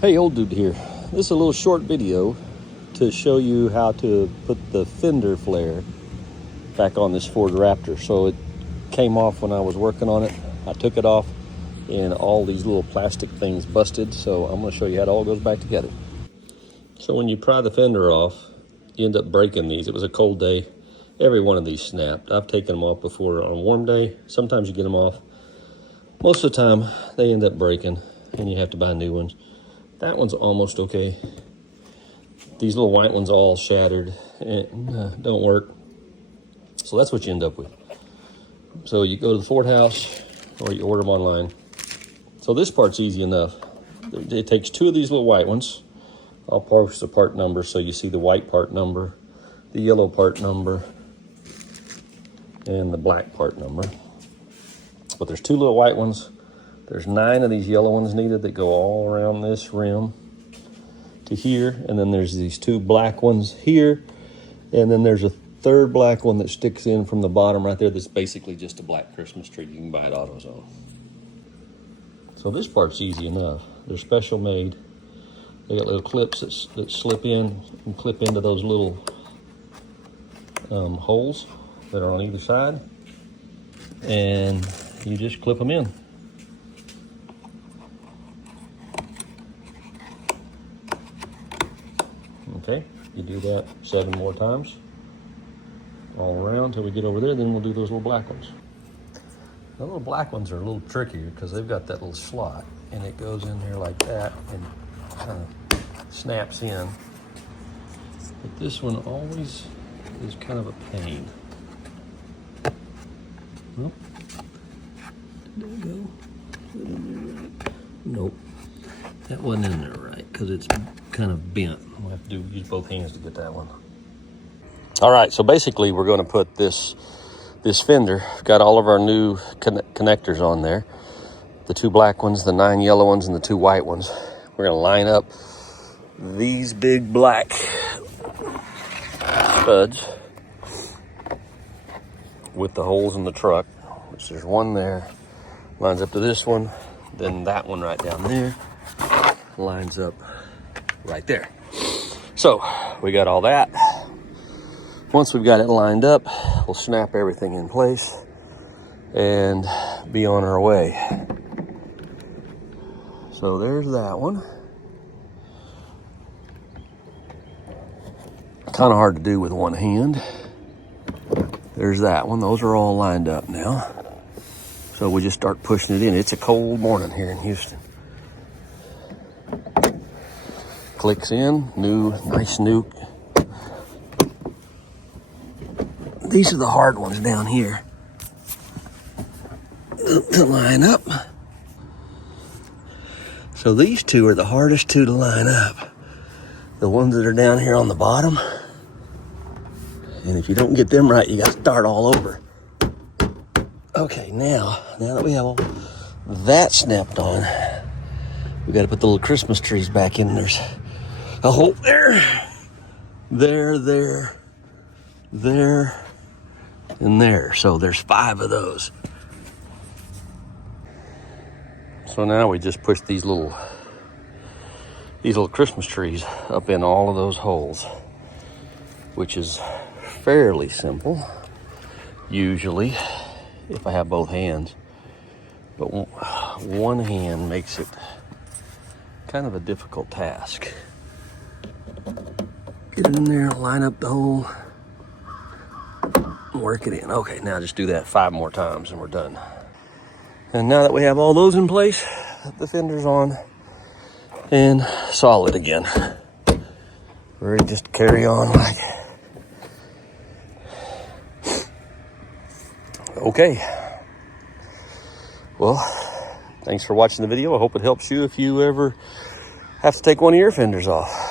Hey, old dude here. This is a little short video to show you how to put the fender flare back on this Ford Raptor. So it came off when I was working on it. I took it off and all these little plastic things busted. So I'm going to show you how it all goes back together. So when you pry the fender off, you end up breaking these. It was a cold day. Every one of these snapped. I've taken them off before on a warm day. Sometimes you get them off. Most of the time they end up breaking and you have to buy new ones. That one's almost okay. These little white ones all shattered and don't work. So that's what you end up with. So you go to the Ford house or you order them online. So this part's easy enough. It takes two of these little white ones. I'll post the part number so you see the white part number, the yellow part number, and the black part number. But there's two little white ones. There's 9 of these yellow ones needed that go all around this rim to here. And then there's these 2 black ones here. And then there's a third black one that sticks in from the bottom right there. That's basically just a black Christmas tree you can buy at AutoZone. So this part's easy enough. They're special made. They got little clips that slip in and clip into those little holes that are on either side. And you just clip them in. Okay, you do that 7 more times all around until we get over there. Then we'll do those little black ones. The little black ones are a little trickier because they've got that little slot and it goes in here like that and kind of snaps in. But this one always is kind of a pain. Nope. Did that go? Is it in there right? Nope. That wasn't in there right because it's kind of bent. We'll have to use both hands to get that one. All right, so basically we're going to put this fender. Got all of our new connectors on there. The 2 black ones, the 9 yellow ones, and the 2 white ones. We're going to line up these big black studs with the holes in the truck, which there's one there. Lines up to this one, then that one right down there lines up right there. So we got all that. Once we've got it lined up, we'll snap everything in place and be on our way. So there's that one. Kind of hard to do with one hand. There's that one. Those are all lined up now. So we just start pushing it in. It's a cold morning here in Houston. Clicks in, nice new. These are the hard ones down here to line up. So these 2 are the hardest 2 to line up. The ones that are down here on the bottom. And if you don't get them right, you got to start all over. Okay, now that we have all that snapped on, we got to put the little Christmas trees back in. There's a hole there, there, and there. So there's 5 of those. So now we just push these little Christmas trees up in all of those holes, which is fairly simple, usually, if I have both hands. But one hand makes it kind of a difficult task. Get it in there, line up the hole, work it in. Okay, now just do that 5 more times and we're done. And now that we have all those in place, the fender's on and solid again. We're ready just to carry on like. Okay. Well, thanks for watching the video. I hope it helps you if you ever have to take one of your fenders off.